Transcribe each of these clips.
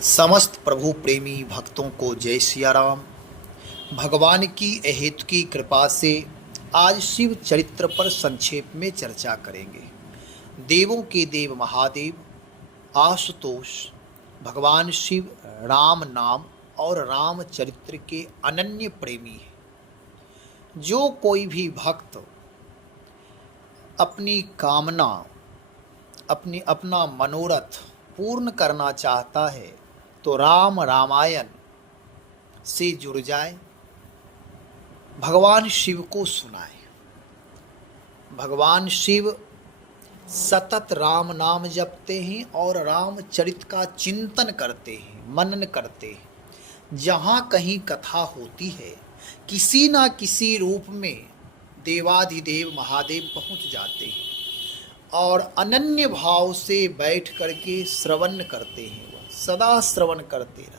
समस्त प्रभु प्रेमी भक्तों को जय सिया राम। भगवान की अहेतुकी कृपा से आज शिव चरित्र पर संक्षेप में चर्चा करेंगे। देवों के देव महादेव आशुतोष भगवान शिव राम नाम और राम चरित्र के अनन्य प्रेमी हैं। जो कोई भी भक्त अपनी कामना अपना मनोरथ पूर्ण करना चाहता है तो राम रामायण से जुड़ जाए, भगवान शिव को सुनाए। भगवान शिव सतत राम नाम जपते हैं और रामचरित का चिंतन करते हैं, मनन करते हैं। जहाँ कहीं कथा होती है किसी ना किसी रूप में देवाधिदेव महादेव पहुँच जाते हैं और अनन्य भाव से बैठ करके श्रवण करते हैं। वह सदा श्रवण करते रहते।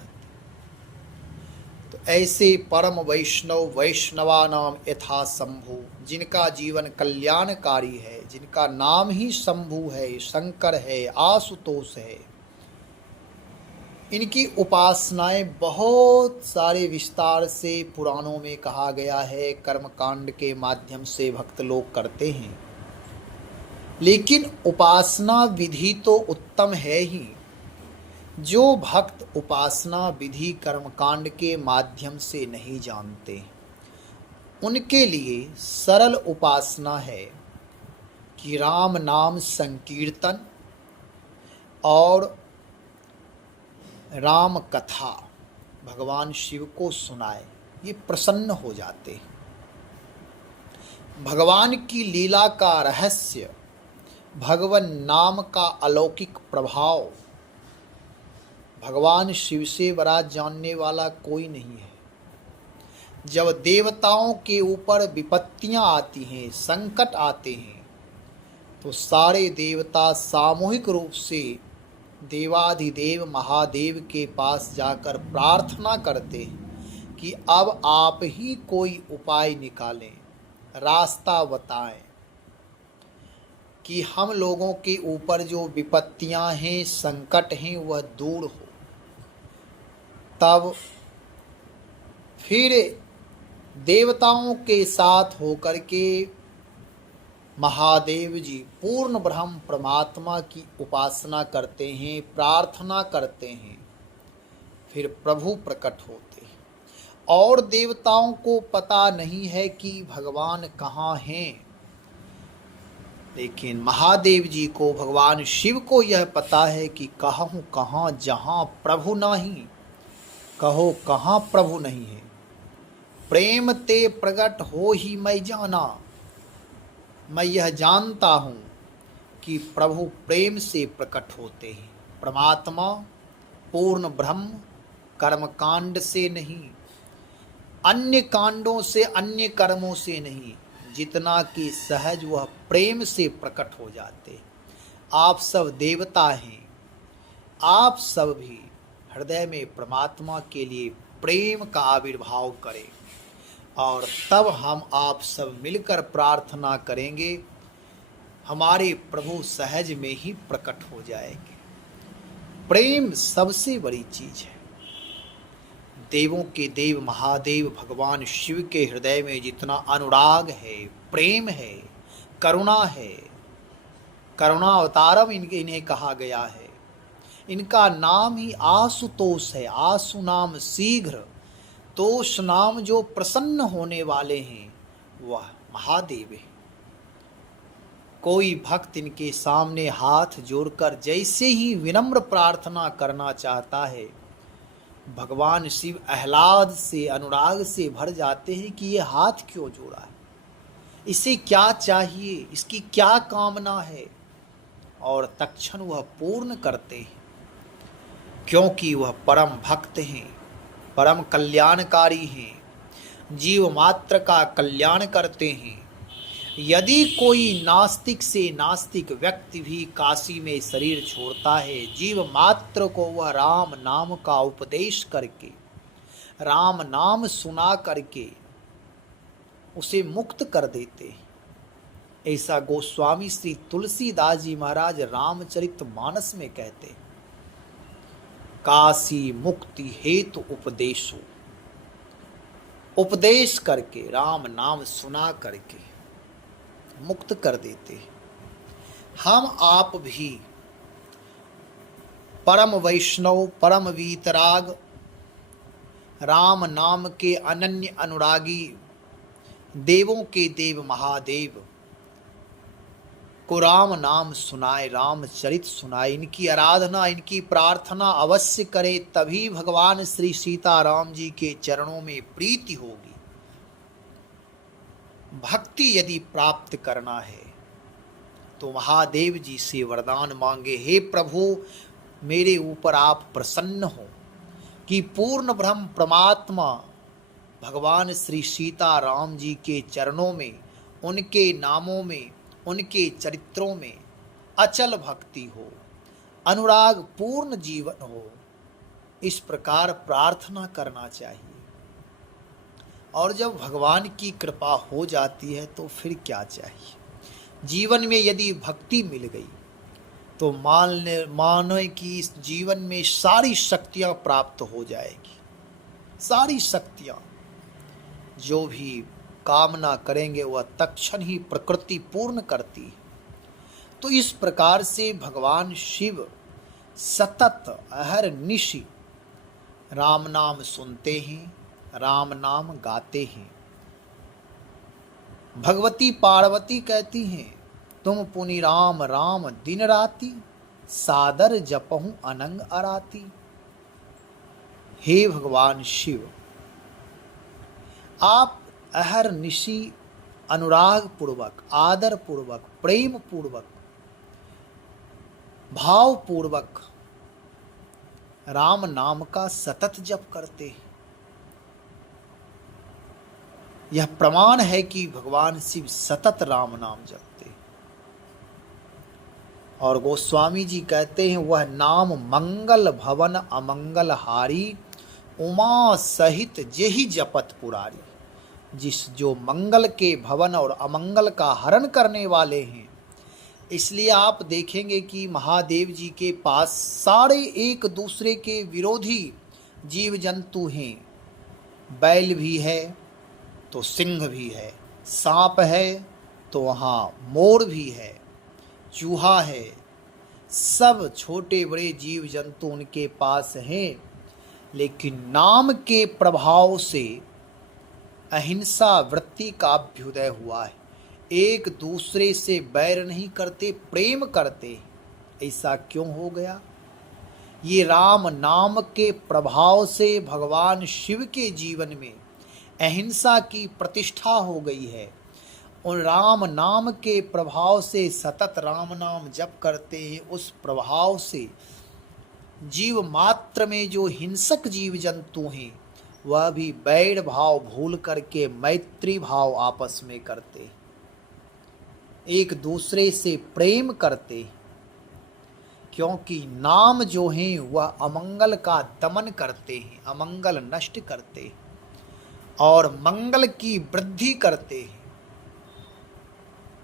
तो ऐसे परम वैष्णवा नाम यथा शंभु, जिनका जीवन कल्याणकारी है, जिनका नाम ही शंभु है, शंकर है, आशुतोष है, इनकी उपासनाएं बहुत सारे विस्तार से पुराणों में कहा गया है। कर्मकांड के माध्यम से भक्त लोग करते हैं, लेकिन उपासना विधि तो उत्तम है ही। जो भक्त उपासना विधि कर्मकांड के माध्यम से नहीं जानते, उनके लिए सरल उपासना है कि राम नाम संकीर्तन और राम कथा भगवान शिव को सुनाए, ये प्रसन्न हो जाते। भगवान की लीला का रहस्य, भगवान नाम का अलौकिक प्रभाव, भगवान शिव से बड़ा जानने वाला कोई नहीं है। जब देवताओं के ऊपर विपत्तियां आती हैं, संकट आते हैं, तो सारे देवता सामूहिक रूप से देवाधिदेव महादेव के पास जाकर प्रार्थना करते हैं कि अब आप ही कोई उपाय निकालें, रास्ता बताएं कि हम लोगों के ऊपर जो विपत्तियां हैं, संकट हैं, वह दूर हो। तब फिर देवताओं के साथ होकर के महादेव जी पूर्ण ब्रह्म परमात्मा की उपासना करते हैं, प्रार्थना करते हैं। फिर प्रभु प्रकट होते हैं और देवताओं को पता नहीं है कि भगवान कहाँ हैं, लेकिन महादेव जी को, भगवान शिव को यह पता है कि कहूँ कहाँ जहाँ प्रभु नहीं, कहो कहाँ प्रभु नहीं है। प्रेम ते प्रगट हो ही मैं जाना, मैं यह जानता हूँ कि प्रभु प्रेम से प्रकट होते हैं। परमात्मा पूर्ण ब्रह्म कर्मकांड से नहीं, अन्य कांडों से, अन्य कर्मों से नहीं, जितना कि सहज वह प्रेम से प्रकट हो जाते। आप सब देवता हैं, आप सब भी हृदय में परमात्मा के लिए प्रेम का आविर्भाव करें और तब हम आप सब मिलकर प्रार्थना करेंगे, हमारे प्रभु सहज में ही प्रकट हो जाएंगे। प्रेम सबसे बड़ी चीज है। देवों के देव महादेव भगवान शिव के हृदय में जितना अनुराग है, प्रेम है, करुणा है, करुणा अवतारम इन्हें कहा गया है। इनका नाम ही आशुतोष है। आशु नाम शीघ्र, तोष नाम जो प्रसन्न होने वाले हैं, वह महादेव है। कोई भक्त इनके सामने हाथ जोड़कर जैसे ही विनम्र प्रार्थना करना चाहता है, भगवान शिव आह्लाद से, अनुराग से भर जाते हैं कि ये हाथ क्यों जोड़ा है, इसे क्या चाहिए, इसकी क्या कामना है, और तत्क्षण वह पूर्ण करते हैं, क्योंकि वह परम भक्त हैं, परम कल्याणकारी हैं, जीव मात्र का कल्याण करते हैं। यदि कोई नास्तिक से नास्तिक व्यक्ति भी काशी में शरीर छोड़ता है, जीव मात्र को वह राम नाम का उपदेश करके, राम नाम सुना करके उसे मुक्त कर देते हैं। ऐसा गोस्वामी श्री तुलसीदास जी महाराज रामचरितमानस में कहते हैं। काशी मुक्ति हेतु उपदेशो, उपदेश करके राम नाम सुना करके मुक्त कर देते। हम आप भी परम वैष्णव, परम वीतराग, राम नाम के अनन्य अनुरागी, देवों के देव महादेव को राम नाम सुनाए, रामचरित सुनाए, इनकी आराधना, इनकी प्रार्थना अवश्य करें, तभी भगवान श्री सीताराम जी के चरणों में प्रीति होगी। भक्ति यदि प्राप्त करना है तो महादेव जी से वरदान मांगे, हे प्रभु मेरे ऊपर आप प्रसन्न हो कि पूर्ण ब्रह्म परमात्मा भगवान श्री सीताराम जी के चरणों में, उनके नामों में, उनके चरित्रों में अचल भक्ति हो, अनुराग पूर्ण जीवन हो। इस प्रकार प्रार्थना करना चाहिए। और जब भगवान की कृपा हो जाती है तो फिर क्या चाहिए। जीवन में यदि भक्ति मिल गई तो मानो कि इस जीवन में सारी शक्तियां प्राप्त हो जाएगी। सारी शक्तियां, जो भी कामना करेंगे वह तत्क्षण ही प्रकृति पूर्ण करती है। तो इस प्रकार से भगवान शिव सतत अहरनिशि राम नाम सुनते हैं, राम नाम गाते हैं। भगवती पार्वती कहती हैं, तुम पुनि राम राम दिन राति, सादर जपहूं अनंग अराती। हे भगवान शिव, आप अहरनिशि अनुराग पूर्वक, आदर पूर्वक, प्रेम पूर्वक, भाव पूर्वक राम नाम का सतत जप करते हैं। यह प्रमाण है कि भगवान शिव सतत राम नाम जपते हैं। और गोस्वामी जी कहते हैं, वह नाम मंगल भवन अमंगल हारी, उमा सहित जेहि जपत पुरारी। जो मंगल के भवन और अमंगल का हरण करने वाले हैं। इसलिए आप देखेंगे कि महादेव जी के पास सारे एक दूसरे के विरोधी जीव जंतु हैं। बैल भी है तो सिंह भी है, सांप है तो वहाँ मोर भी है, चूहा है, सब छोटे बड़े जीव जंतु उनके पास हैं। लेकिन नाम के प्रभाव से अहिंसा वृत्ति का अभ्युदय हुआ है। एक दूसरे से बैर नहीं करते, प्रेम करते। ऐसा क्यों हो गया? ये राम नाम के प्रभाव से भगवान शिव के जीवन में अहिंसा की प्रतिष्ठा हो गई है। और राम नाम के प्रभाव से सतत राम नाम जप करते हैं। उस प्रभाव से जीव मात्र में जो हिंसक जीव जंतु हैं वह भी बैर भाव भूल करके मैत्री भाव आपस में करते, एक दूसरे से प्रेम करते। क्योंकि नाम जो है वह अमंगल का दमन करते हैं, अमंगल नष्ट करते हैं और मंगल की वृद्धि करते हैं।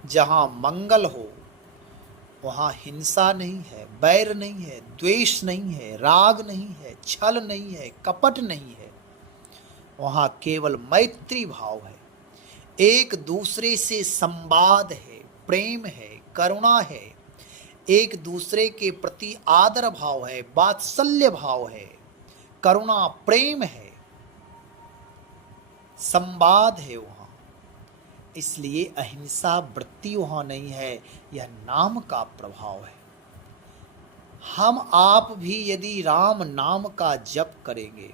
जहाँ मंगल हो वहाँ हिंसा नहीं है, बैर नहीं है, द्वेष नहीं है, राग नहीं है, छल नहीं है, कपट नहीं है। वहाँ केवल मैत्री भाव है, एक दूसरे से संवाद है, प्रेम है, करुणा है, एक दूसरे के प्रति आदर भाव है, वात्सल्य भाव है, करुणा प्रेम है, संवाद है वहाँ। इसलिए अहिंसा वृत्ति वहाँ नहीं है, यह नाम का प्रभाव है। हम आप भी यदि राम नाम का जप करेंगे,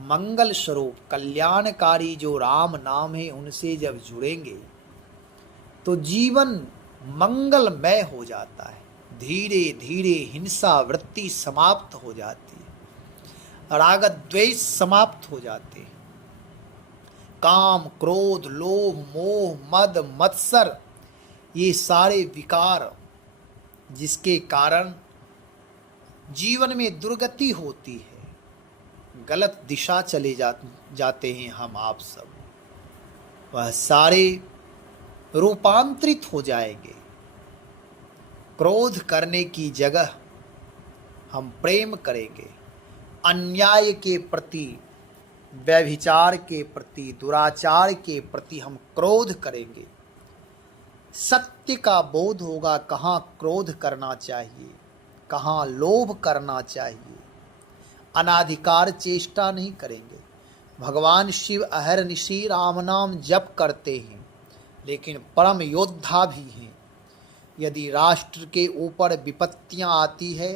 मंगल स्वरूप कल्याणकारी जो राम नाम है उनसे जब जुड़ेंगे तो जीवन मंगलमय हो जाता है। धीरे धीरे हिंसा वृत्ति समाप्त हो जाती है, राग द्वेष समाप्त हो जाते हैं। काम, क्रोध, लोभ, मोह, मद, मत्सर, ये सारे विकार जिसके कारण जीवन में दुर्गति होती है, गलत दिशा चले जाते हैं हम आप सब, वह सारे रूपांतरित हो जाएंगे। क्रोध करने की जगह हम प्रेम करेंगे, अन्याय के प्रति, व्यभिचार के प्रति, दुराचार के प्रति हम क्रोध करेंगे। सत्य का बोध होगा, कहाँ क्रोध करना चाहिए, कहाँ लोभ करना चाहिए, अनाधिकार चेष्टा नहीं करेंगे। भगवान शिव अहरनिशि राम नाम जप करते हैं, लेकिन परम योद्धा भी हैं। यदि राष्ट्र के ऊपर विपत्तियां आती है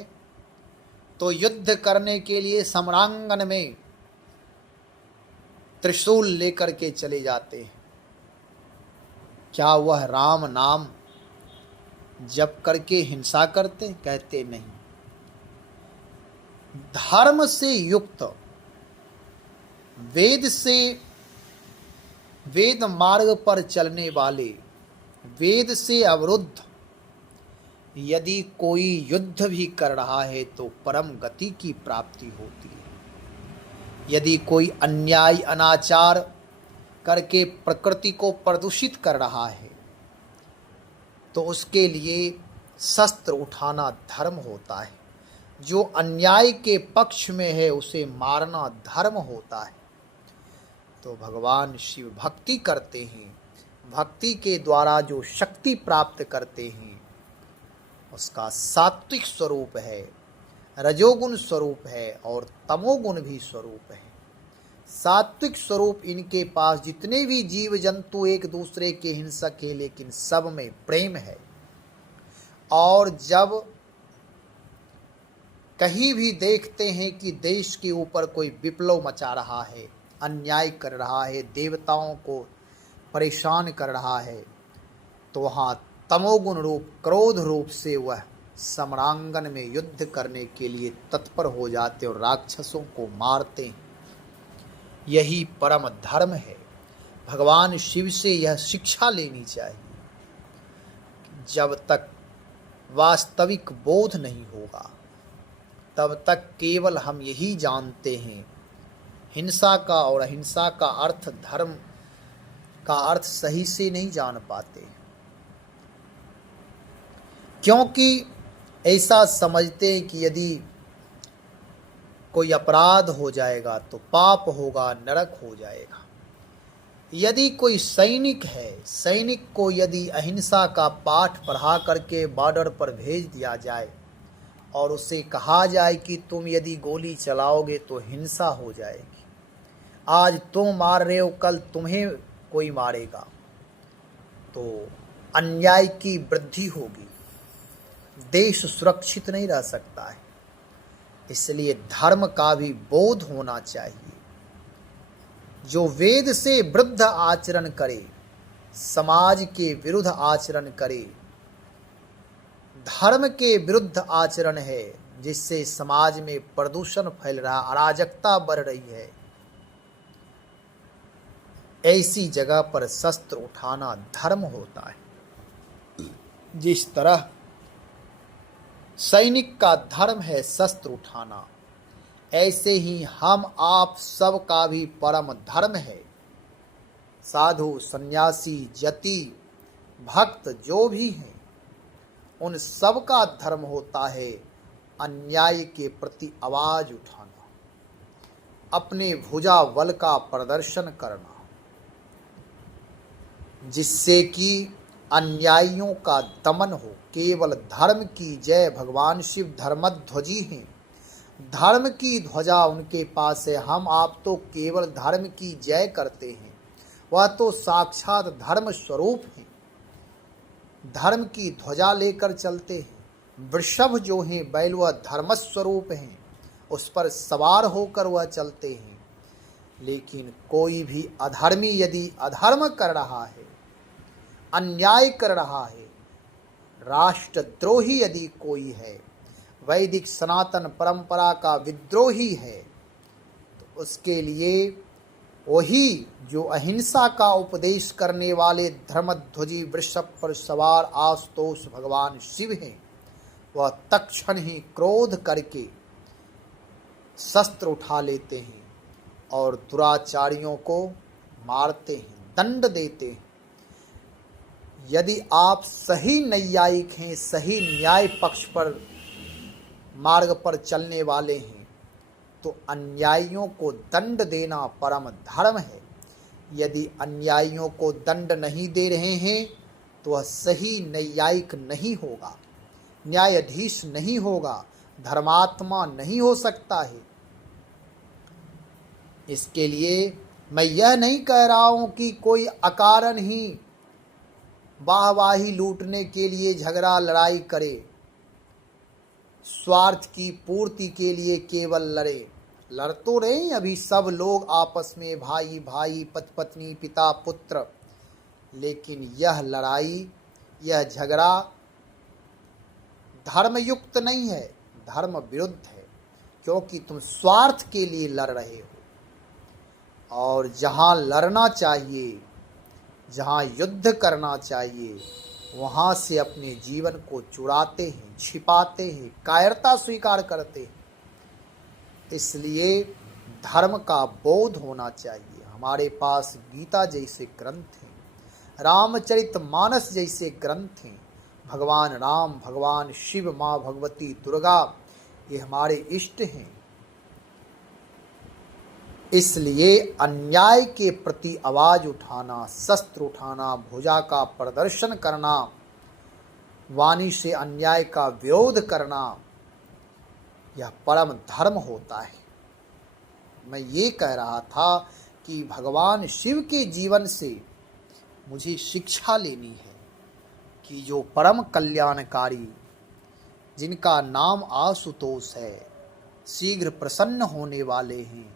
तो युद्ध करने के लिए सम्रांगण में त्रिशूल लेकर के चले जाते हैं। क्या वह राम नाम जप करके हिंसा करते? कहते नहीं। धर्म से युक्त, वेद मार्ग पर चलने वाले, वेद से अवरुद्ध यदि कोई युद्ध भी कर रहा है तो परम गति की प्राप्ति होती है। यदि कोई अन्याय अनाचार करके प्रकृति को प्रदूषित कर रहा है तो उसके लिए शस्त्र उठाना धर्म होता है। जो अन्याय के पक्ष में है उसे मारना धर्म होता है। तो भगवान शिव भक्ति करते हैं, भक्ति के द्वारा जो शक्ति प्राप्त करते हैं उसका सात्विक स्वरूप है, रजोगुण स्वरूप है और तमोगुण भी स्वरूप है। सात्विक स्वरूप इनके पास जितने भी जीव जंतु एक दूसरे के हिंसक है, लेकिन सब में प्रेम है। और जब कहीं भी देखते हैं कि देश के ऊपर कोई विप्लव मचा रहा है, अन्याय कर रहा है, देवताओं को परेशान कर रहा है, तो वहाँ तमोगुण रूप, क्रोध रूप से वह सम्रांगण में युद्ध करने के लिए तत्पर हो जाते और राक्षसों को मारते हैं। यही परम धर्म है। भगवान शिव से यह शिक्षा लेनी चाहिए। जब तक वास्तविक बोध नहीं होगा तब तक केवल हम यही जानते हैं हिंसा का और अहिंसा का अर्थ, धर्म का अर्थ सही से नहीं जान पाते, क्योंकि ऐसा समझते हैं कि यदि कोई अपराध हो जाएगा तो पाप होगा, नरक हो जाएगा। यदि कोई सैनिक है, सैनिक को यदि अहिंसा का पाठ पढ़ा करके बॉर्डर पर भेज दिया जाए और उसे कहा जाए कि तुम यदि गोली चलाओगे तो हिंसा हो जाएगी, आज तुम मार रहे हो कल तुम्हें कोई मारेगा, तो अन्याय की वृद्धि होगी, देश सुरक्षित नहीं रह सकता है। इसलिए धर्म का भी बोध होना चाहिए। जो वेद से विरुद्ध आचरण करे, समाज के विरुद्ध आचरण करे, धर्म के विरुद्ध आचरण है, जिससे समाज में प्रदूषण फैल रहा, अराजकता बढ़ रही है, ऐसी जगह पर शस्त्र उठाना धर्म होता है। जिस तरह सैनिक का धर्म है शस्त्र उठाना, ऐसे ही हम आप सब का भी परम धर्म है। साधु, सन्यासी, जति, भक्त जो भी हैं, उन सब का धर्म होता है अन्याय के प्रति आवाज उठाना, अपने भुजा बल का प्रदर्शन करना, जिससे कि अन्यायियों का दमन हो। केवल धर्म की जय। भगवान शिव धर्मध्वजी हैं, धर्म की ध्वजा उनके पास है। हम आप तो केवल धर्म की जय करते हैं, वह तो साक्षात धर्म स्वरूप हैं, धर्म की ध्वजा लेकर चलते हैं। वृषभ जो हैं बैल, वह धर्म स्वरूप हैं, उस पर सवार होकर वह चलते हैं। लेकिन कोई भी अधर्मी यदि अधर्म कर रहा है, अन्याय कर रहा है, राष्ट्रद्रोही यदि कोई है, वैदिक सनातन परंपरा का विद्रोही है, तो उसके लिए वही जो अहिंसा का उपदेश करने वाले धर्मध्वजी वृषभ पर सवार आशुतोष भगवान शिव हैं, वह तत्क्षण ही क्रोध करके शस्त्र उठा लेते हैं और दुराचारियों को मारते हैं, दंड देते हैं। यदि आप सही नैयायिक हैं, सही न्याय पक्ष पर मार्ग पर चलने वाले हैं, तो अन्यायियों को दंड देना परम धर्म है। यदि अन्यायियों को दंड नहीं दे रहे हैं तो वह सही न्यायिक नहीं होगा, न्यायाधीश नहीं होगा, धर्मात्मा नहीं हो सकता है। इसके लिए मैं यह नहीं कह रहा हूं कि कोई अकारण ही वाहवाही लूटने के लिए झगड़ा लड़ाई करे, स्वार्थ की पूर्ति के लिए केवल लड़े। लड़ तो रहे अभी सब लोग आपस में, भाई भाई, पति पत्नी, पिता पुत्र, लेकिन यह लड़ाई, यह झगड़ा धर्मयुक्त नहीं है, धर्म विरुद्ध है, क्योंकि तुम स्वार्थ के लिए लड़ रहे हो। और जहाँ लड़ना चाहिए, जहाँ युद्ध करना चाहिए, वहाँ से अपने जीवन को चुराते हैं, छिपाते हैं, कायरता स्वीकार करते हैं। इसलिए धर्म का बोध होना चाहिए। हमारे पास गीता जैसे ग्रंथ हैं, रामचरितमानस जैसे ग्रंथ हैं। भगवान राम, भगवान शिव, माँ भगवती दुर्गा, ये हमारे इष्ट हैं। इसलिए अन्याय के प्रति आवाज उठाना, शस्त्र उठाना, भुजा का प्रदर्शन करना, वाणी से अन्याय का विरोध करना, यह परम धर्म होता है। मैं ये कह रहा था कि भगवान शिव के जीवन से मुझे शिक्षा लेनी है कि जो परम कल्याणकारी, जिनका नाम आशुतोष है, शीघ्र प्रसन्न होने वाले हैं,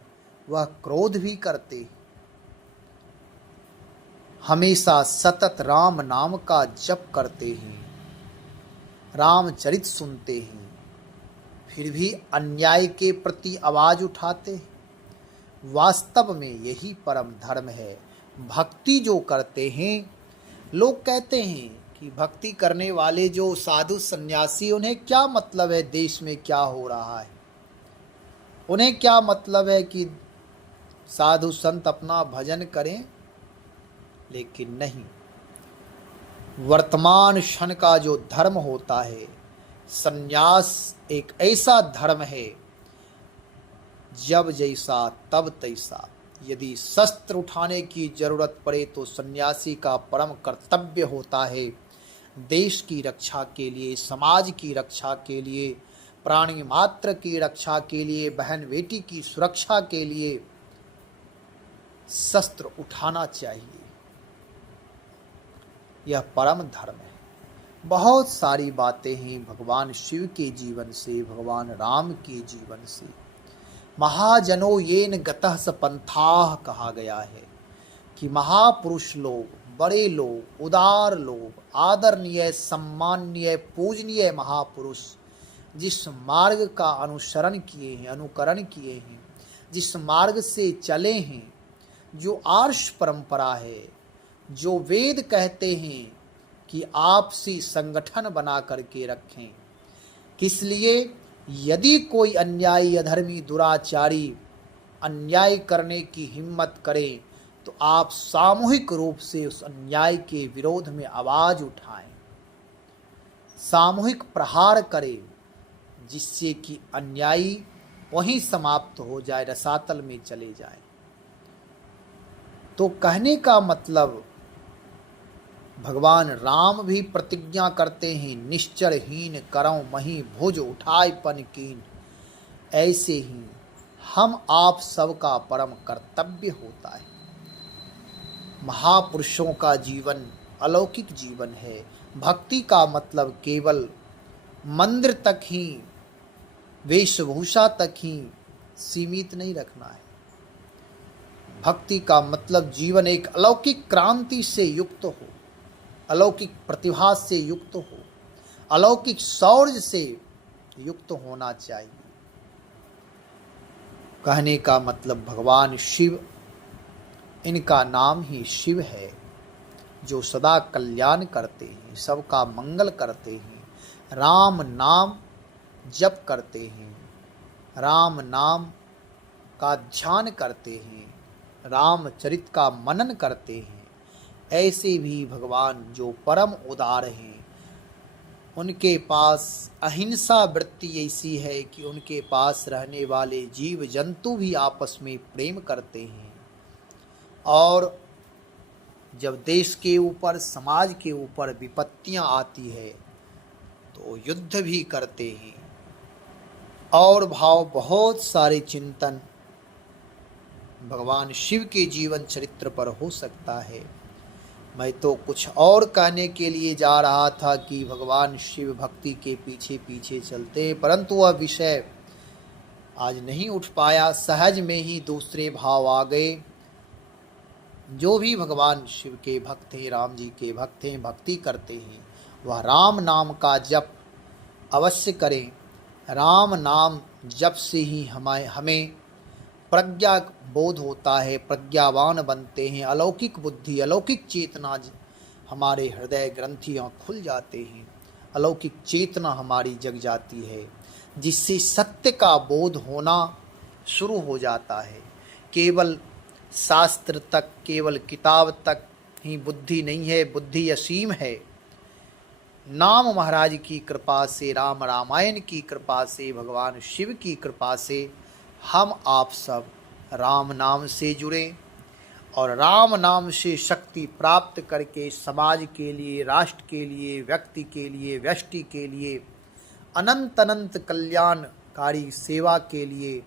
वह क्रोध भी करते, हमेशा सतत राम नाम का जप करते हैं, रामचरित सुनते हैं, फिर भी अन्याय के प्रति आवाज उठाते हैं। वास्तव में यही परम धर्म है। भक्ति जो करते हैं, लोग कहते हैं कि भक्ति करने वाले जो साधु सन्यासी, उन्हें क्या मतलब है देश में क्या हो रहा है, उन्हें क्या मतलब है कि साधु संत अपना भजन करें। लेकिन नहीं, वर्तमान क्षण का जो धर्म होता है, सन्यास एक ऐसा धर्म है, जब जैसा तब तैसा। यदि शस्त्र उठाने की जरूरत पड़े तो सन्यासी का परम कर्तव्य होता है देश की रक्षा के लिए, समाज की रक्षा के लिए, प्राणी मात्र की रक्षा के लिए, बहन बेटी की सुरक्षा के लिए शस्त्र उठाना चाहिए। यह परम धर्म है। बहुत सारी बातें हैं भगवान शिव के जीवन से, भगवान राम के जीवन से। महाजनो येन गतः स पंथाः कहा गया है कि महापुरुष लोग, बड़े लोग, उदार लोग, आदरणीय, सम्माननीय, पूजनीय महापुरुष जिस मार्ग का अनुसरण किए हैं, अनुकरण किए हैं, जिस मार्ग से चले हैं, जो आर्ष परंपरा है, जो वेद कहते हैं कि आपसी संगठन बना करके रखें। किस लिए? यदि कोई अन्यायी, अधर्मी, दुराचारी अन्याय करने की हिम्मत करे तो आप सामूहिक रूप से उस अन्याय के विरोध में आवाज उठाएं, सामूहिक प्रहार करें, जिससे कि अन्यायी वहीं समाप्त हो जाए, रसातल में चले जाए। तो कहने का मतलब, भगवान राम भी प्रतिज्ञा करते हैं, निश्चर हीन करऊं मही भुज उठाय पन कीन। ऐसे ही हम आप सबका परम कर्तव्य होता है। महापुरुषों का जीवन अलौकिक जीवन है। भक्ति का मतलब केवल मंदिर तक ही, वेशभूषा तक ही सीमित नहीं रखना है। भक्ति का मतलब जीवन एक अलौकिक क्रांति से युक्त हो, अलौकिक प्रतिभा से युक्त हो, अलौकिक शौर्य से युक्त होना चाहिए। कहने का मतलब भगवान शिव, इनका नाम ही शिव है, जो सदा कल्याण करते हैं, सबका मंगल करते हैं, राम नाम जप करते हैं, राम नाम का ध्यान करते हैं, रामचरित का मनन करते हैं। ऐसे भी भगवान जो परम उदार हैं, उनके पास अहिंसा वृत्ति ऐसी है कि उनके पास रहने वाले जीव जंतु भी आपस में प्रेम करते हैं। और जब देश के ऊपर, समाज के ऊपर विपत्तियां आती है तो युद्ध भी करते हैं। और भाव बहुत सारे चिंतन भगवान शिव के जीवन चरित्र पर हो सकता है। मैं तो कुछ और कहने के लिए जा रहा था कि भगवान शिव भक्ति के पीछे पीछे चलते, परंतु वह विषय आज नहीं उठ पाया। सहज में ही दूसरे भाव आ गए। जो भी भगवान शिव के भक्त हैं, राम जी के भक्त हैं, भक्ति करते हैं, वह राम नाम का जप अवश्य करें। राम नाम जप से ही हमें प्रज्ञा बोध होता है, प्रज्ञावान बनते हैं, अलौकिक बुद्धि, अलौकिक चेतना हमारे हृदय ग्रंथियाँ खुल जाते हैं, अलौकिक चेतना हमारी जग जाती है, जिससे सत्य का बोध होना शुरू हो जाता है। केवल शास्त्र तक, केवल किताब तक ही बुद्धि नहीं है, बुद्धि असीम है। नाम महाराज की कृपा से, राम रामायण की कृपा से, भगवान शिव की कृपा से हम आप सब राम नाम से जुड़े और राम नाम से शक्ति प्राप्त करके समाज के लिए, राष्ट्र के लिए, व्यक्ति के लिए, व्यष्टि के लिए, अनंत अनंत कल्याणकारी सेवा के लिए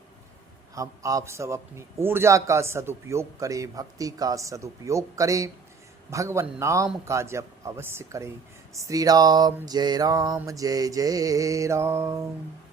हम आप सब अपनी ऊर्जा का सदुपयोग करें, भक्ति का सदुपयोग करें, भगवान नाम का जप अवश्य करें। श्री राम जय जय राम।